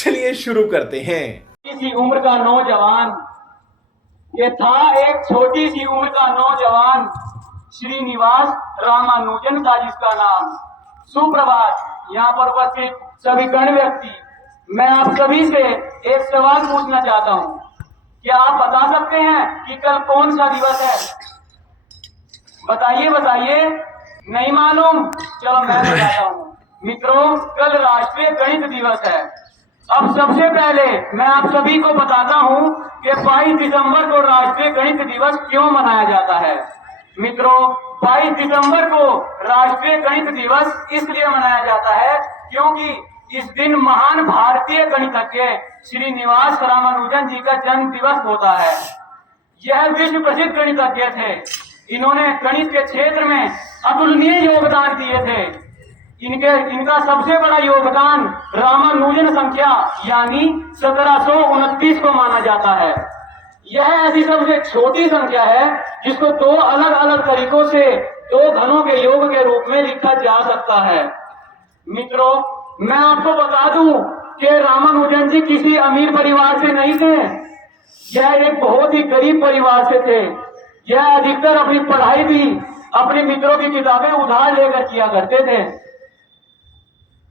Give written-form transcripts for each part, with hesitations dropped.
चलिए शुरू करते हैं। छोटी सी उम्र का नौजवान, ये था एक छोटी सी उम्र का नौजवान, श्रीनिवास रामानुजन था जिसका नाम। सुप्रभात। यहाँ पर उपस्थित सभी गण व्यक्ति, मैं आप सभी से एक सवाल पूछना चाहता हूँ। क्या आप बता सकते हैं कि कल कौन सा दिवस है? बताइए बताइए। नहीं मालूम? चलो मैं बताता हूँ। मित्रों, कल राष्ट्रीय गणित दिवस है। अब सबसे पहले मैं आप सभी को बताता हूँ कि 22 दिसंबर को राष्ट्रीय गणित दिवस क्यों मनाया जाता है। मित्रों, 22 दिसंबर को राष्ट्रीय गणित दिवस इसलिए मनाया जाता है क्योंकि इस दिन महान भारतीय गणितज्ञ श्रीनिवास रामानुजन जी का जन्म दिवस होता है। यह विश्व प्रसिद्ध गणितज्ञ थे। इन्होंने गणित के क्षेत्र में अतुलनीय योगदान दिए थे। इनका सबसे बड़ा योगदान रामानुजन संख्या यानी 1729 को माना जाता है। यह ऐसी सबसे छोटी संख्या है जिसको दो अलग अलग तरीकों से दो घनों के योग के रूप में लिखा जा सकता है। मित्रों, मैं आपको बता दूं कि रामानुजन जी किसी अमीर परिवार से नहीं थे। यह एक बहुत ही गरीब परिवार से थे। यह अधिकतर अपनी पढ़ाई भी अपने मित्रों की किताबें उधार लेकर किया करते थे।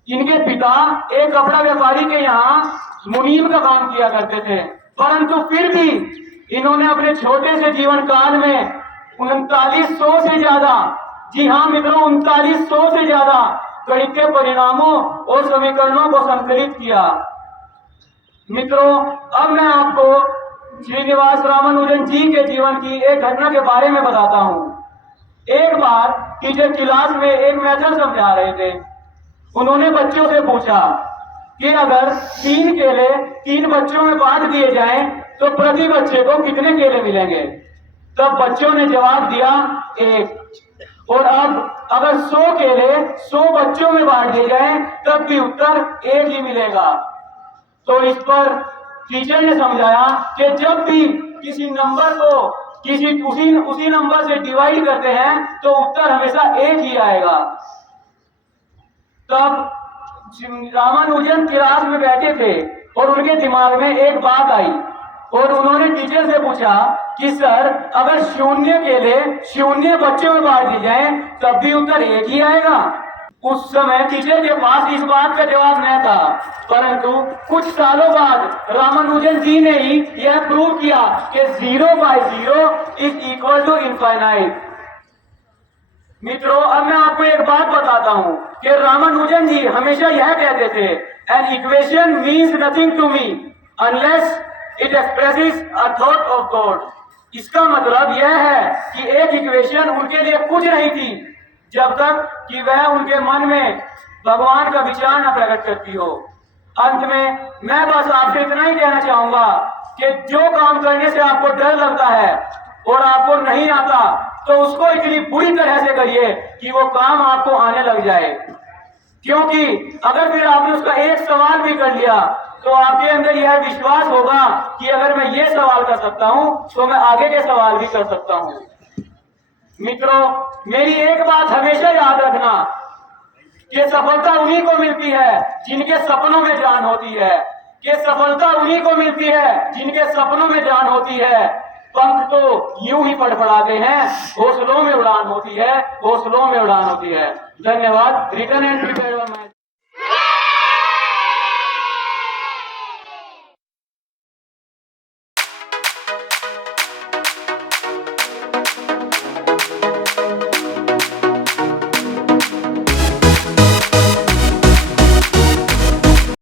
इनके पिता एक कपड़ा व्यापारी के यहाँ मुनीम का काम किया करते थे, परंतु फिर भी इन्होंने अपने छोटे से जीवन काल में 3900 से ज्यादा, जी हाँ मित्रों, 3900 से ज्यादा गणित के परिणामों और समीकरणों को संकलित किया। मित्रों, अब मैं आपको श्रीनिवास रामानुजन जी के जीवन की एक घटना के बारे में बताता हूँ। एक बार टीचर क्लास में एक मेथड समझा रहे थे। उन्होंने बच्चों से पूछा कि अगर 3 केले 3 बच्चों में बांट दिए जाएं तो प्रति बच्चे को कितने केले मिलेंगे? तब बच्चों ने जवाब दिया 1। और अब अगर 100 केले 100 बच्चों में बांट दिए जाएं तब भी उत्तर 1 ही मिलेगा। तो इस पर टीचर ने समझाया कि जब भी किसी नंबर को उसी नंबर से डिवाइड करते हैं तो उत्तर हमेशा 1 ही आएगा। तब रामानुजन क्लास में बैठे थे और उनके दिमाग में एक बात आई और उन्होंने टीचर से पूछा कि सर, अगर 0 केले 0 बच्चों में बांट दी जाए तब भी उत्तर 1 ही आएगा। उस समय टीचर के पास इस बात का जवाब न था, परंतु कुछ सालों बाद रामानुजन जी ने ही यह प्रूव किया कि 0/0 इज इक्वल टू इनफाइनाइट। मित्रों, अब मैं आपको एक बात बताता हूं कि रामानुजन जी हमेशा यह कहते थे, an equation means nothing to me unless it expresses a thought of God. इसका मतलब यह है कि एक इक्वेशन उनके लिए कुछ नहीं थी जब तक कि वह उनके मन में भगवान का विचार न प्रकट करती हो। अंत में मैं बस आपसे इतना ही कहना चाहूंगा कि जो काम करने से आपको डर लगता है और आपको नहीं आता तो उसको इतनी बुरी तरह से करिए कि वो काम आपको आने लग जाए। क्योंकि अगर फिर आपने उसका एक सवाल भी कर लिया तो आपके अंदर यह विश्वास होगा कि अगर मैं ये सवाल कर सकता हूं तो मैं आगे के सवाल भी कर सकता हूं। मित्रों, मेरी एक बात हमेशा याद रखना कि सफलता उन्हीं को मिलती है जिनके सपनों में जान होती है। कि सफलता उन्हीं को मिलती है जिनके सपनों में जान होती है। पंख तो यूं ही फड़फड़ाते हैं, घोंसलों में उड़ान होती है, घोंसलों में उड़ान होती है। धन्यवाद। Return entry